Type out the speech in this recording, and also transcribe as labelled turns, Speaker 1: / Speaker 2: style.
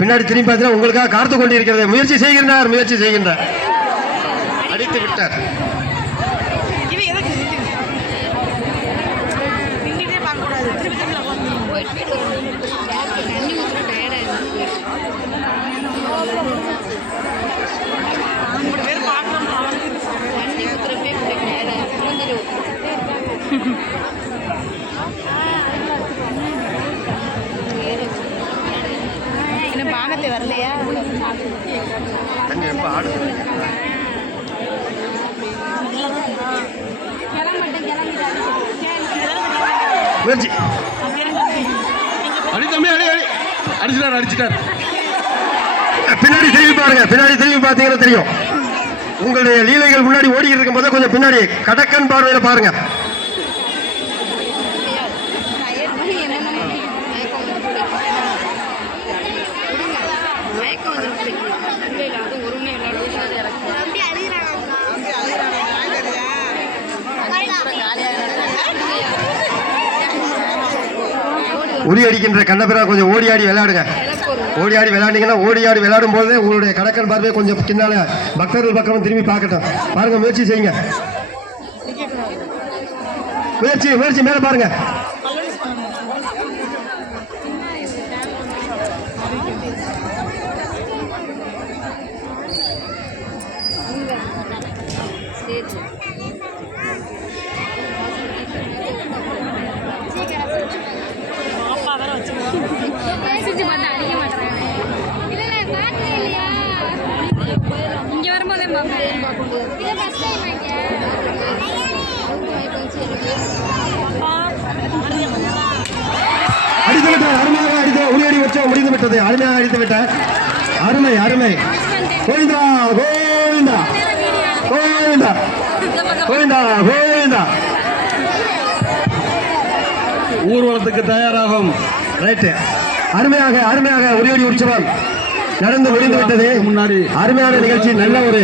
Speaker 1: பின்னாடி திரும்பி பார்த்தீங்கன்னா உங்களுக்காக காத்து கொண்டிருக்கிறது. முயற்சி செய்கின்றார் முயற்சி செய்கின்றார். அடித்து விட்டார்.
Speaker 2: இவன் பானத்தை வரலையா?
Speaker 1: தண்ணி ரொம்ப முயற்சி.
Speaker 3: அடி தம்பி அடி அடி. அடிச்சிட்டார் அடிச்சிட்டார்.
Speaker 1: பின்னாடி திரும்பி பாருங்க பின்னாடி திரும்பி பார்த்தீங்கன்னா தெரியும். உங்களுடைய லீலைகள் முன்னாடி ஓடி இருக்கும் போது கொஞ்சம் பின்னாடி கடக்கன் பார்வையில பாருங்க. உரி அடிக்கின்ற கண்ணபிரா கொஞ்சம் ஓடி ஆடி விளையாடுங்க. ஓடி ஆடி விளையாண்டீங்கன்னா ஓடி ஆடி விளையாடும் போது உங்களுடைய கடக்கன் பார்வையை கொஞ்சம் பின்னால பக்தர்கள் பக்கம் திரும்பி பார்க்கட்டும். பாருங்க முயற்சி செய்யுங்க. முயற்சி முயற்சி மேல பாருங்க.
Speaker 2: Thank you.
Speaker 4: சுற்றி பார்த்தா அடிக்க இல்லையா? இங்கே வரும்போதே
Speaker 1: அருமையாக அடித்து முடிந்து விட்டது. அருமையாக அடித்து விட்டார் அருமை அருமை. கோவிந்தா கோவிந்தா. கோவிந்தா. கோவிந்தா கோவிந்தா.
Speaker 3: ஊர்வலத்துக்கு தயாராகும்.
Speaker 1: ரைட்டு அருமையாக அருமையாக உரியடி உற்சவம் நடந்து முடிந்து விட்டது.
Speaker 3: முன்னாடி.
Speaker 1: அருமையான நிகழ்ச்சி நல்ல ஒரு